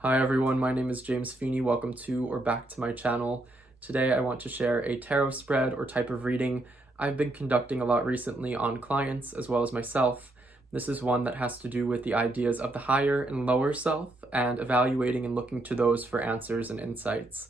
Hi everyone, my name is James Feeney. Welcome to or back to my channel. Today I want to share a tarot spread or type of reading I've been conducting a lot recently on clients as well as myself. This is one that has to do with the ideas of the higher and lower self and evaluating and looking to those for answers and insights.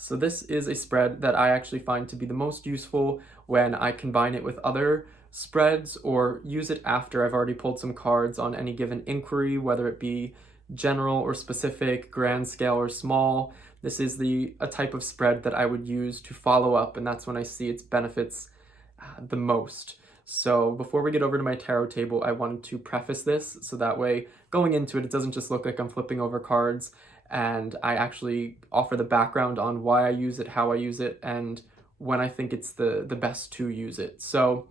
So this is a spread that I actually find to be the most useful when I combine it with other spreads or use it after I've already pulled some cards on any given inquiry, whether it be general or specific, grand scale or small. This is a type of spread that I would use to follow up, and that's when I see its benefits the most. So before we get over to my tarot table, I wanted to preface this so that way going into it, it doesn't just look like I'm flipping over cards, and I actually offer the background on why I use it, how I use it, and when I think it's the best to use it. So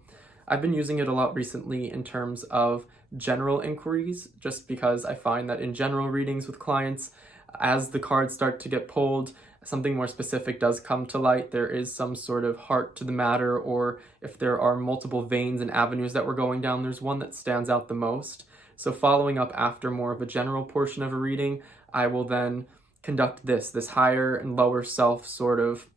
I've been using it a lot recently in terms of general inquiries, just because I find that in general readings with clients, as the cards start to get pulled, something more specific does come to light. There is some sort of heart to the matter, or if there are multiple veins and avenues that we're going down, there's one that stands out the most. So following up after more of a general portion of a reading, I will then conduct this higher and lower self sort of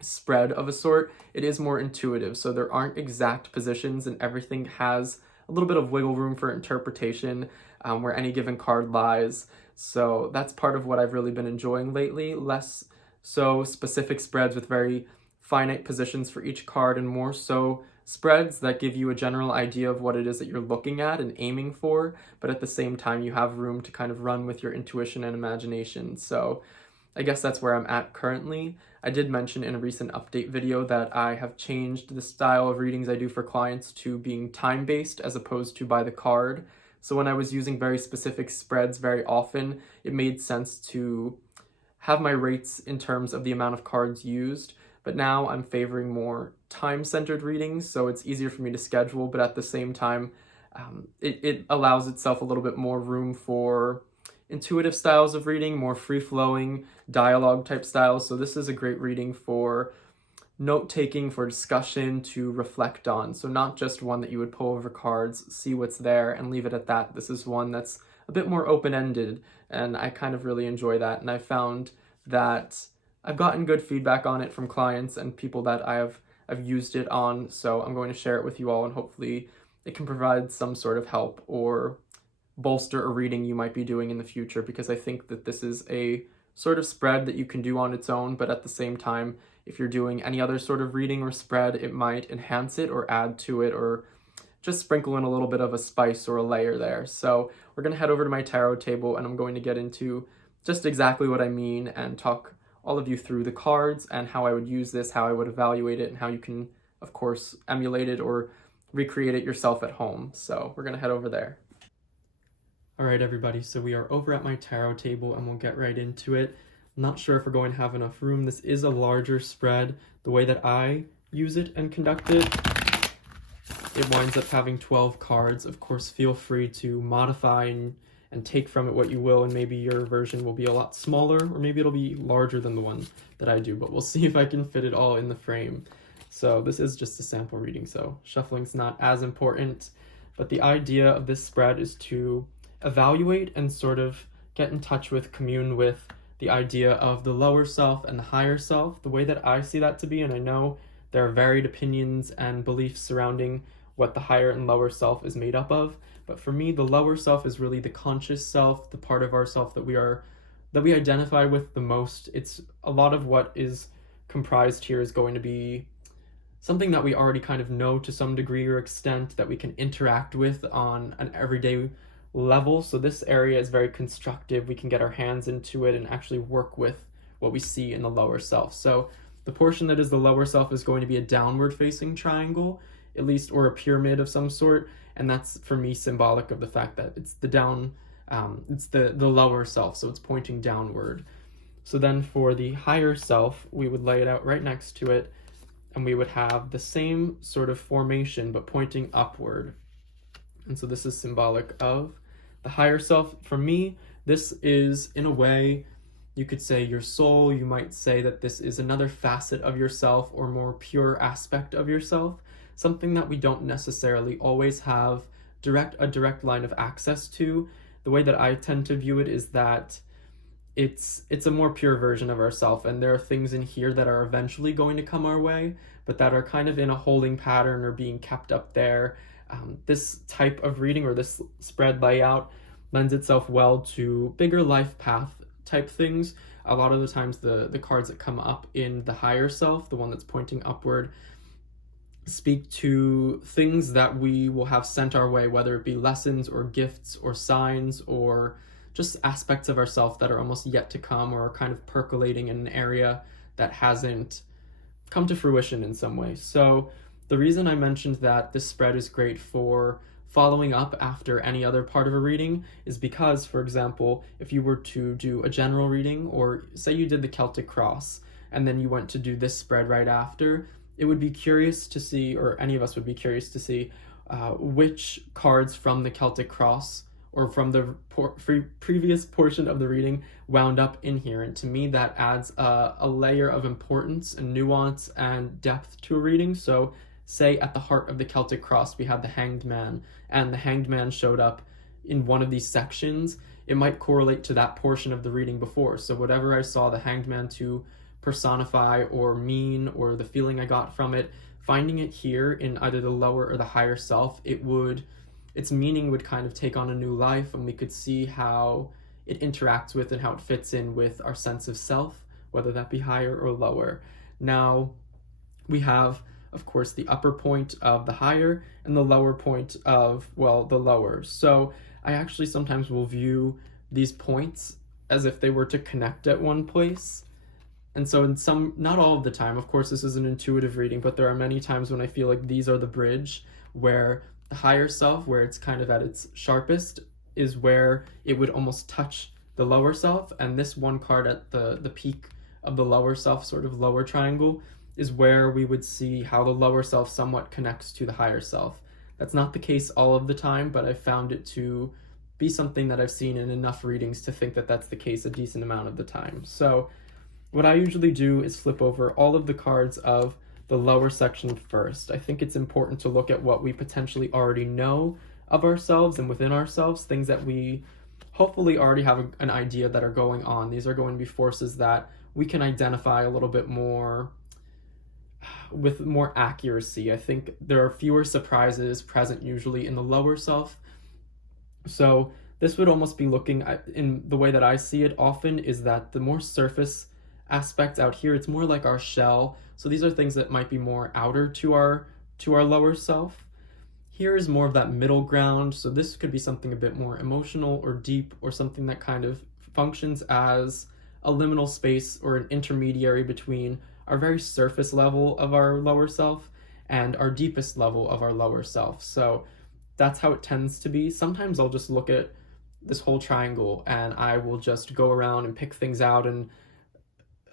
spread of a sort. It is more intuitive, so there aren't exact positions and everything has a little bit of wiggle room for interpretation where any given card lies. So that's part of what I've really been enjoying lately, less so specific spreads with very finite positions for each card and more so spreads that give you a general idea of what it is that you're looking at and aiming for, but at the same time you have room to kind of run with your intuition and imagination. So I guess that's where I'm at currently. I did mention in a recent update video that I have changed the style of readings I do for clients to being time-based as opposed to by the card. So when I was using very specific spreads very often, it made sense to have my rates in terms of the amount of cards used, but now I'm favoring more time-centered readings, so it's easier for me to schedule, but at the same time, it allows itself a little bit more room for intuitive styles of reading, more free-flowing dialogue type styles. So this is a great reading for note-taking, for discussion, to reflect on. So not just one that you would pull over cards, see what's there, and leave it at that. This is one that's a bit more open-ended, and I kind of really enjoy that. And I found that I've gotten good feedback on it from clients and people that I've used it on, so I'm going to share it with you all, and hopefully it can provide some sort of help or bolster a reading you might be doing in the future, because I think that this is a sort of spread that you can do on its own, but at the same time, if you're doing any other sort of reading or spread, it might enhance it or add to it or just sprinkle in a little bit of a spice or a layer there. So we're going to head over to my tarot table and I'm going to get into just exactly what I mean and talk all of you through the cards and how I would use this, how I would evaluate it, and how you can, of course, emulate it or recreate it yourself at home. So we're going to head over there. All right, everybody, so we are over at my tarot table and we'll get right into it. I'm not sure if we're going to have enough room. This is a larger spread. The way that I use it and conduct it, it winds up having 12 cards. Of course, feel free to modify and take from it what you will, and maybe your version will be a lot smaller, or maybe it'll be larger than the one that I do, but we'll see if I can fit it all in the frame. So this is just a sample reading, so shuffling's not as important, but the idea of this spread is to evaluate and sort of get in touch with, commune with the idea of the lower self and the higher self, the way that I see that to be, and I know there are varied opinions and beliefs surrounding what the higher and lower self is made up of, but for me, the lower self is really the conscious self, the part of ourself that we identify with the most. It's a lot of what is comprised here is going to be something that we already kind of know to some degree or extent, that we can interact with on an everyday level. So this area is very constructive. We can get our hands into it and actually work with what we see in the lower self. So the portion that is the lower self is going to be a downward facing triangle, at least, or a pyramid of some sort, and that's for me symbolic of the fact that it's it's the lower self, so it's pointing downward. So then for the higher self, we would lay it out right next to it, and we would have the same sort of formation but pointing upward. And so this is symbolic of the higher self. For me, This is, in a way, you could say your soul. You might say that this is another facet of yourself or more pure aspect of yourself, something that we don't necessarily always have a direct line of access to. The way that I tend to view it is that it's a more pure version of ourself, and there are things in here that are eventually going to come our way, but that are kind of in a holding pattern or being kept up there. This type of reading or this spread layout lends itself well to bigger life path type things. A lot of the times the cards that come up in the higher self, the one that's pointing upward, speak to things that we will have sent our way, whether it be lessons or gifts or signs or just aspects of ourself that are almost yet to come or are kind of percolating in an area that hasn't come to fruition in some way. So the reason I mentioned that this spread is great for following up after any other part of a reading is because, for example, if you were to do a general reading, or say you did the Celtic Cross and then you went to do this spread right after, it would be curious to see, or any of us would be curious to see, which cards from the Celtic Cross or from the previous portion of the reading wound up in here. And to me, that adds a layer of importance and nuance and depth to a reading. So say at the heart of the Celtic Cross, we have the Hanged Man, and the Hanged Man showed up in one of these sections, it might correlate to that portion of the reading before. So whatever I saw the Hanged Man to personify or mean, or the feeling I got from it, finding it here in either the lower or the higher self, its meaning would kind of take on a new life, and we could see how it interacts with and how it fits in with our sense of self, whether that be higher or lower. Now, we have, of course, the upper point of the higher and the lower point of, well, the lower. So I actually sometimes will view these points as if they were to connect at one place. And so in some, not all of the time, of course, this is an intuitive reading, but there are many times when I feel like these are the bridge where the higher self, where it's kind of at its sharpest, is where it would almost touch the lower self. And this one card at the peak of the lower self, sort of lower triangle, is where we would see how the lower self somewhat connects to the higher self. That's not the case all of the time, but I found it to be something that I've seen in enough readings to think that that's the case a decent amount of the time. So what I usually do is flip over all of the cards of the lower section first. I think it's important to look at what we potentially already know of ourselves and within ourselves, things that we hopefully already have an idea that are going on. These are going to be forces that we can identify a little bit more with more accuracy. I think there are fewer surprises present usually in the lower self. So this would almost be looking at, in the way that I see it often, is that the more surface aspects out here, it's more like our shell. So these are things that might be more outer to our lower self. Here is more of that middle ground. So this could be something a bit more emotional or deep, or something that kind of functions as a liminal space or an intermediary between our very surface level of our lower self and our deepest level of our lower self. So that's how it tends to be. Sometimes I'll just look at this whole triangle and I will just go around and pick things out, and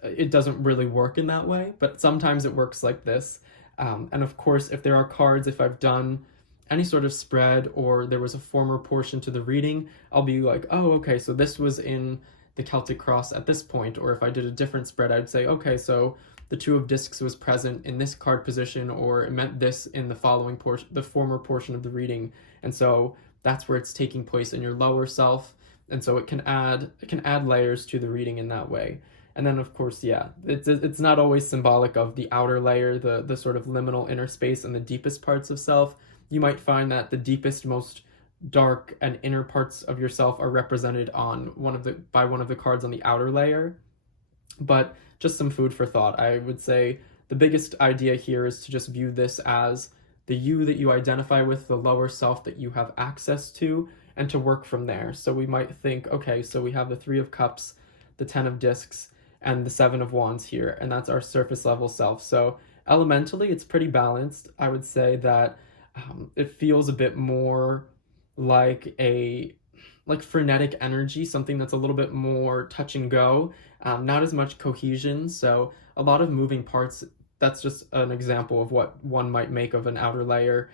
it doesn't really work in that way, but sometimes it works like this. And of course, if there are cards, if I've done any sort of spread or there was a former portion to the reading, I'll be like, oh, okay, so this was in the Celtic Cross at this point. Or if I did a different spread, I'd say, okay, so the Two of Discs was present in this card position, or it meant this in the following portion, the former portion of the reading. And so that's where it's taking place in your lower self. And so it can add layers to the reading in that way. And then, of course, yeah, it's not always symbolic of the outer layer, the sort of liminal inner space and the deepest parts of self. You might find that the deepest, most dark and inner parts of yourself are represented on by one of the cards on the outer layer. But just some food for thought. I would say the biggest idea here is to just view this as the you that you identify with, the lower self that you have access to, and to work from there. So we might think, okay, so we have the Three of Cups, the Ten of Discs, and the Seven of Wands here, and that's our surface level self. So elementally, it's pretty balanced. I would say that it feels a bit more like frenetic energy, something that's a little bit more touch and go, not as much cohesion. So a lot of moving parts. That's just an example of what one might make of an outer layer.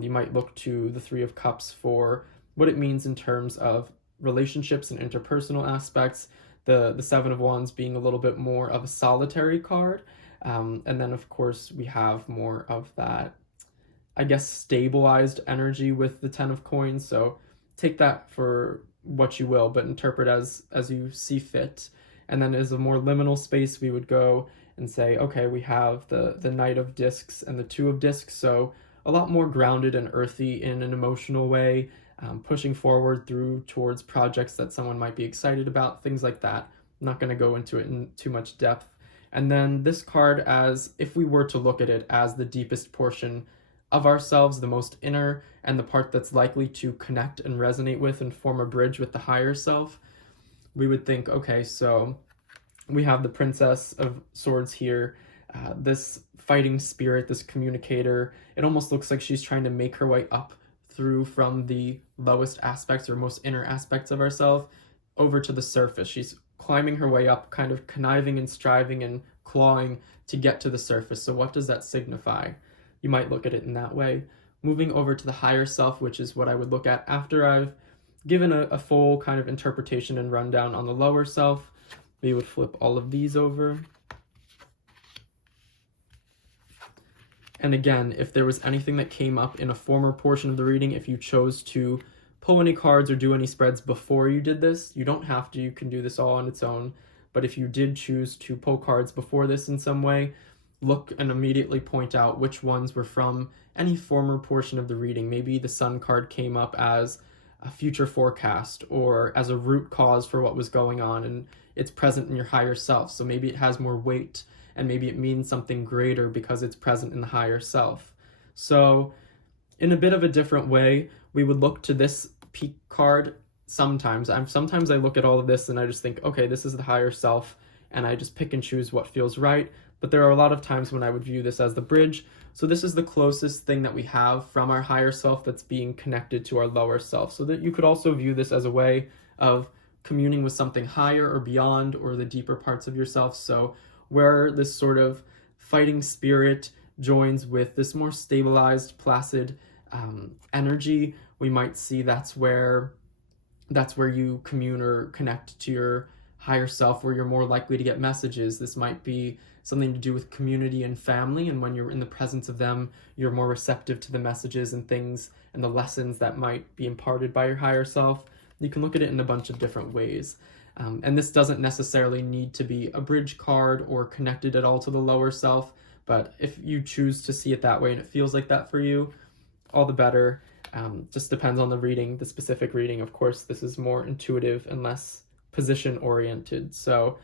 You might look to the Three of Cups for what it means in terms of relationships and interpersonal aspects. The Seven of Wands being a little bit more of a solitary card. And then, of course, we have more of that, I guess, stabilized energy with the Ten of Coins. So take that for what you will, but interpret as you see fit. And then as a more liminal space, we would go and say, okay, we have the Knight of Discs and the Two of Discs. So a lot more grounded and earthy in an emotional way, pushing forward through towards projects that someone might be excited about, things like that. I'm not going to go into it in too much depth. And then this card, as if we were to look at it as the deepest portion of ourselves, the most inner, and the part that's likely to connect and resonate with and form a bridge with the higher self, we would think, okay, so we have the Princess of Swords here, this fighting spirit, this communicator. It almost looks like she's trying to make her way up through from the lowest aspects or most inner aspects of ourselves over to the surface. She's climbing her way up, kind of conniving and striving and clawing to get to the surface. So what does that signify? You might look at it in that way. Moving over to the higher self, which is what I would look at after I've given a full kind of interpretation and rundown on the lower self, we would flip all of these over. And again, if there was anything that came up in a former portion of the reading, if you chose to pull any cards or do any spreads before you did this, you don't have to, you can do this all on its own. But if you did choose to pull cards before this in some way, look and immediately point out which ones were from any former portion of the reading. Maybe the Sun card came up as a future forecast or as a root cause for what was going on, and it's present in your higher self. So maybe it has more weight, and maybe it means something greater because it's present in the higher self. So in a bit of a different way, we would look to this peak card sometimes. Sometimes I look at all of this and I just think, okay, this is the higher self, and I just pick and choose what feels right. But there are a lot of times when I would view this as the bridge. So this is the closest thing that we have from our higher self that's being connected to our lower self. So that you could also view this as a way of communing with something higher or beyond, or the deeper parts of yourself. So where this sort of fighting spirit joins with this more stabilized, placid energy, we might see that's where you commune or connect to your higher self, where you're more likely to get messages. This might be something to do with community and family, and when you're in the presence of them, you're more receptive to the messages and things and the lessons that might be imparted by your higher self. You can look at it in a bunch of different ways. And this doesn't necessarily need to be a bridge card or connected at all to the lower self, but if you choose to see it that way and it feels like that for you, all the better. Just depends on the reading, the specific reading. Of course, this is more intuitive and less position oriented. So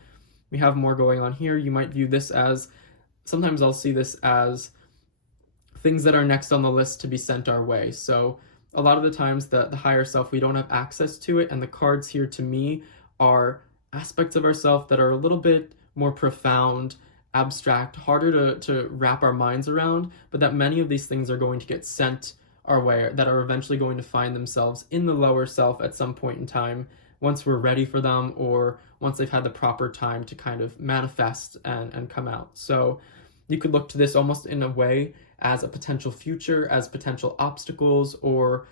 we have more going on here. You might view this as, sometimes I'll see this as things that are next on the list to be sent our way. So a lot of the times the higher self, we don't have access to it, and the cards here to me are aspects of ourself that are a little bit more profound, abstract, harder to wrap our minds around, but that many of these things are going to get sent our way, that are eventually going to find themselves in the lower self at some point in time, once we're ready for them, or once they've had the proper time to kind of manifest and come out. So you could look to this almost in a way as a potential future, as potential obstacles or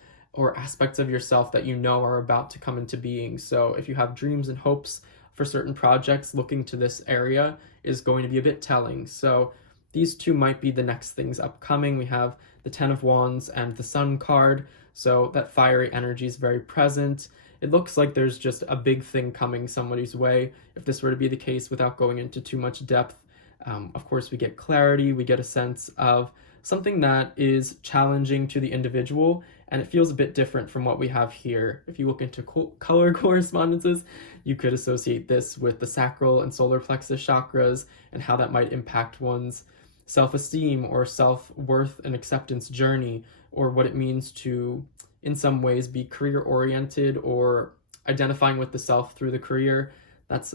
aspects of yourself that you know are about to come into being. So if you have dreams and hopes for certain projects, looking to this area is going to be a bit telling. So these two might be the next things upcoming. We have the Ten of Wands and the Sun card, so that fiery energy is very present. It looks like there's just a big thing coming somebody's way. If this were to be the case, without going into too much depth, of course we get clarity, we get a sense of something that is challenging to the individual, and it feels a bit different from what we have here. If you look into color correspondences, you could associate this with the sacral and solar plexus chakras and how that might impact one's self-esteem or self-worth and acceptance journey, or what it means to, in some ways, be career-oriented or identifying with the self through the career. That's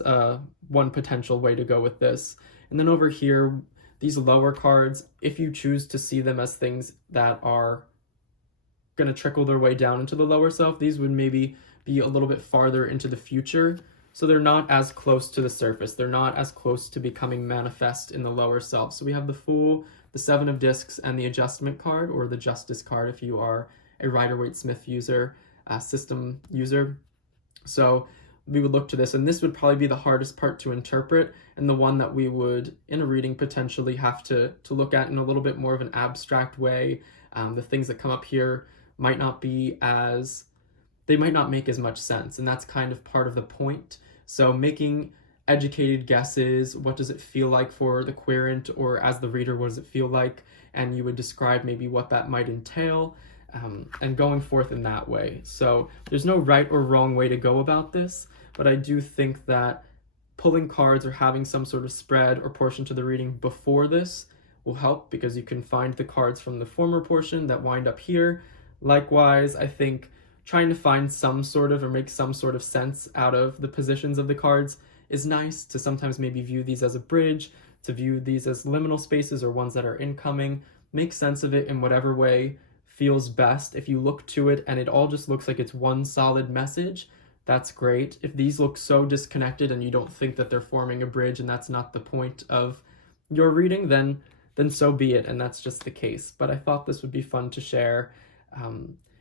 one potential way to go with this. And then over here, these lower cards, if you choose to see them as things that are going to trickle their way down into the lower self, these would maybe be a little bit farther into the future. So they're not as close to the surface. They're not as close to becoming manifest in the lower self. So we have the Fool, the Seven of Discs, and the Adjustment card, or the Justice card if you are a Rider-Waite-Smith user, system user. So we would look to this, and this would probably be the hardest part to interpret, and the one that we would, in a reading, potentially have to look at in a little bit more of an abstract way. The things that come up here might not be as, they might not make as much sense, and that's kind of part of the point. So making educated guesses, what does it feel like for the querent, or as the reader, what does it feel like? And you would describe maybe what that might entail, and going forth in that way. So there's no right or wrong way to go about this, but I do think that pulling cards or having some sort of spread or portion to the reading before this will help, because you can find the cards from the former portion that wind up here. Likewise, I think trying to find some sort of, or make some sort of sense out of the positions of the cards is nice, to sometimes maybe view these as a bridge, to view these as liminal spaces or ones that are incoming. Make sense of it in whatever way feels best. If you look to it and it all just looks like it's one solid message, that's great. If these look so disconnected and you don't think that they're forming a bridge and that's not the point of your reading, then so be it, and that's just the case. But I thought this would be fun to share.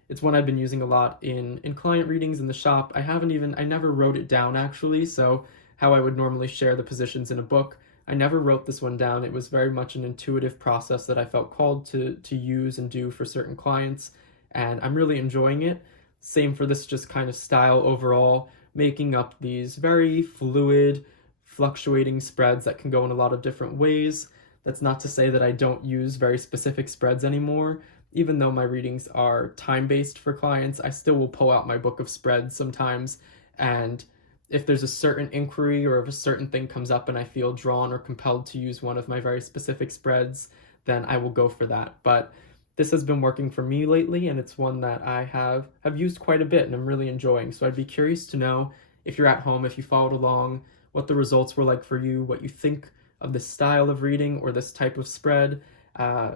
It's one I've been using a lot in client readings in the shop. I never wrote it down actually, so how I would normally share the positions in a book, I never wrote this one down. It was very much an intuitive process that I felt called to use and do for certain clients, and I'm really enjoying it. Same for this just kind of style overall, making up these very fluid, fluctuating spreads that can go in a lot of different ways. That's not to say that I don't use very specific spreads anymore. Even though my readings are time-based for clients, I still will pull out my book of spreads sometimes, and if there's a certain inquiry or if a certain thing comes up and I feel drawn or compelled to use one of my very specific spreads, then I will go for that. But this has been working for me lately, and it's one that I have used quite a bit and I'm really enjoying. So I'd be curious to know, if you're at home, if you followed along, what the results were like for you, what you think of this style of reading or this type of spread,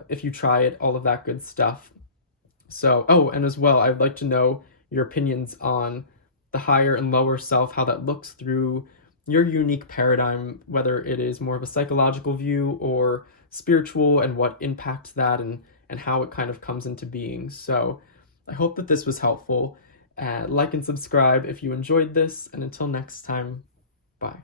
if you try it, all of that good stuff. So, oh, and as well, I'd like to know your opinions on the higher and lower self, how that looks through your unique paradigm, whether it is more of a psychological view or spiritual, and what impacts that, and how it kind of comes into being. So I hope that this was helpful. Like and subscribe if you enjoyed this, and until next time, bye.